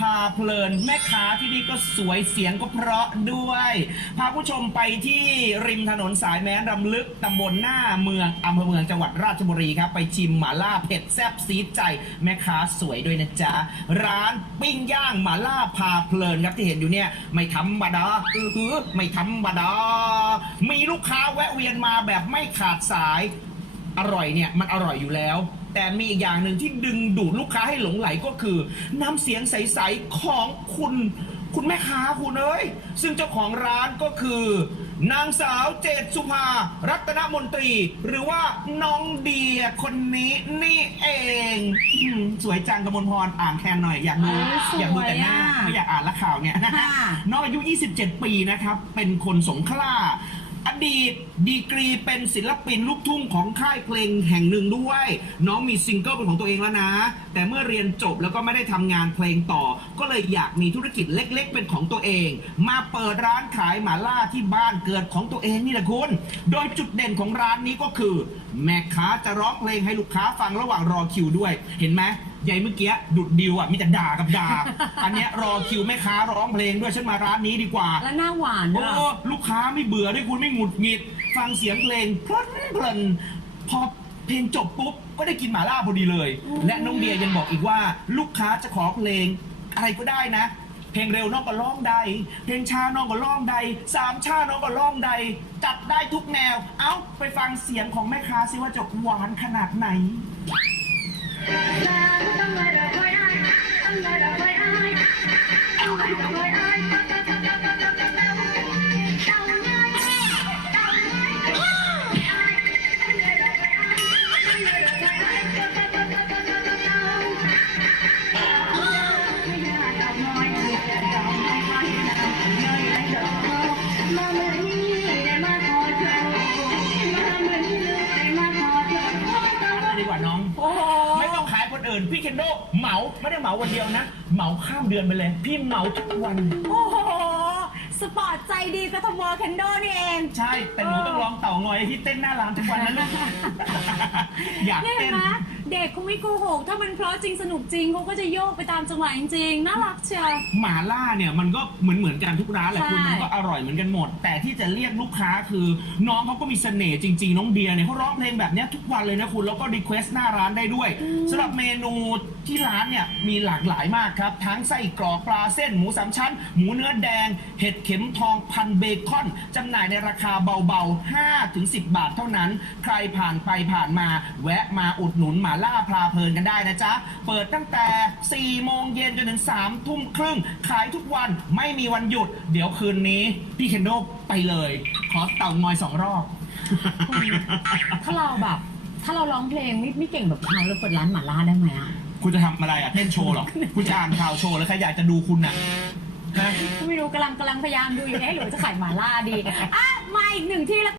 พาเพลินแม่ค้าที่นี่ก็สวยเสียงก็เพราะด้วยพาผู้ชมไปที่ริมถนนสายแม้นรำลึกตำบลหน้าเมืองอำเภอเมืองจังหวัดราชบุรีครับไปชิมหม่าล่าเผ็ดแซ่บซีดใจแม่ค้าสวยด้วยนะจ๊ะร้านปิ้งย่างหม่าล่าพาเพลินครับที่เห็นอยู่เนี่ยไม่ธรรมดาไม่ธรรมดามีลูกค้าแวะเวียนมาแบบไม่ขาดสายอร่อยเนี่ยมันอร่อยอยู่แล้วแต่มีอีกอย่างหนึ่งที่ดึงดูดลูกค้าให้หลงไหลก็คือน้ำเสียงใสๆของคุณแม่ค้าคุณเอ้ยซึ่งเจ้าของร้านก็คือนางสาวเจตสุภารัตนมนตรีหรือว่าน้องเดียคนนี้นี่เองสวยจังกมลพรอ่านแทนหน่อยอยากดูแต่หน้าไม่อยากอ่านละข่าวเนี่ยน้องอายุ27 ปีนะครับเป็นคนสงขลาอดีตดีกรีเป็นศิลปินลูกทุ่งของค่ายเพลงแห่งหนึ่งด้วยน้องมีซิงเกิลเป็นของตัวเองแล้วนะแต่เมื่อเรียนจบแล้วก็ไม่ได้ทำงานเพลงต่อก็เลยอยากมีธุรกิจเล็กๆเป็นของตัวเองมาเปิดร้านขายหม่าล่าที่บ้านเกิดของตัวเองนี่แหละคุณโดยจุดเด่นของร้านนี้ก็คือแม่ค้าจะร้องเพลงให้ลูกค้าฟังระหว่างรอคิวด้วยเห็นไหมยายเมื่อกี้ดุดดิวอ่ะมีแต่ด่ากับด่าอันเนี้ยรอคิวแม่ค้าร้องเพลงด้วยฉันมาร้านนี้ดีกว่าแล้วหน้าหวานด้วยลูกค้าไม่เบื่อด้วยคุณไม่หงุดหงิดฟังเสียงเพลงเพลินพอเพลงจบปุ๊บก็ได้กินหม่าล่าพอดีเลยและน้องเดียยังบอกอีกว่าลูกค้าจะขอเพลงอะไรก็ได้นะเพลงเร็วน้องก็ร้องได้เพลงช้าน้องก็ร้องได้สามชาน้องก็ร้องได้จัดได้ทุกแนวเอ้าไปฟังเสียงของแม่ค้าซิว่าจะหวานขนาดไหนดีกว่าน้องไม่ต้องขายคนอื่นพี่เคนโดเหมาไม่ได้เหมาวันเดียวนะเหมาข้ามเดือนไปเลยพี่เหมาทุกวันโอ้โหสปอร์ตใจดีกทมเคนโดนี่เองใช่แต่หนูต้องร้องเต่างอยที่เต้นหน้าร้านทุกวันนะลูกอยากเต้นนะเด็กเขาไม่โกหกถ้ามันเพราะจริงสนุกจริงเขาก็จะโยกไปตามจังหวะจริงๆน่ารักเชียวหม่าล่าเนี่ยมันก็เหมือนกันทุกร้านแหละคุณมันก็อร่อยเหมือนกันหมดแต่ที่จะเรียกลูกค้าคือน้องเขาก็มีเสน่ห์จริงๆน้องเดียเนี่ยเขาร้องเพลงแบบนี้ทุกวันเลยนะคุณแล้วก็รีเควสต์หน้าร้านได้ด้วยสำหรับเมนูที่ร้านเนี่ยมีหลากหลายมากครับทั้งไส้กรอกปลาเส้นหมูสามชั้นหมูเนื้อแดงเห็ดเข็มทองพันเบคอนจำหน่ายในราคาเบาๆ5-10 บาทเท่านั้นใครผ่านไปผ่านมาแวะมาอุดหนุนหม่าล่าพลาเพลินกันได้นะจ๊ะเปิดตั้งแต่4 โมงเย็นจนถึง3 ทุ่มครึ่งขายทุกวันไม่มีวันหยุดเดี๋ยวคืนนี้พี่เคนโดไปเลยขอเต่างอย2 รอบถ้าเราร้องเพลงไม่เก่งแบบเขาเราเปิดร้านหม่าล่าได้ไหมอ่ะคุณจะทำอะไรอ่ะเต้นโชว์หรอคุณจะอ่านข่าวโชว์แล้วใครอยากจะดูคุณอ่ะไม่รู้กำลังพยายามดูอยู่หรือจะขายหม่าล่าดีมาอีกหนึ่งที่ละ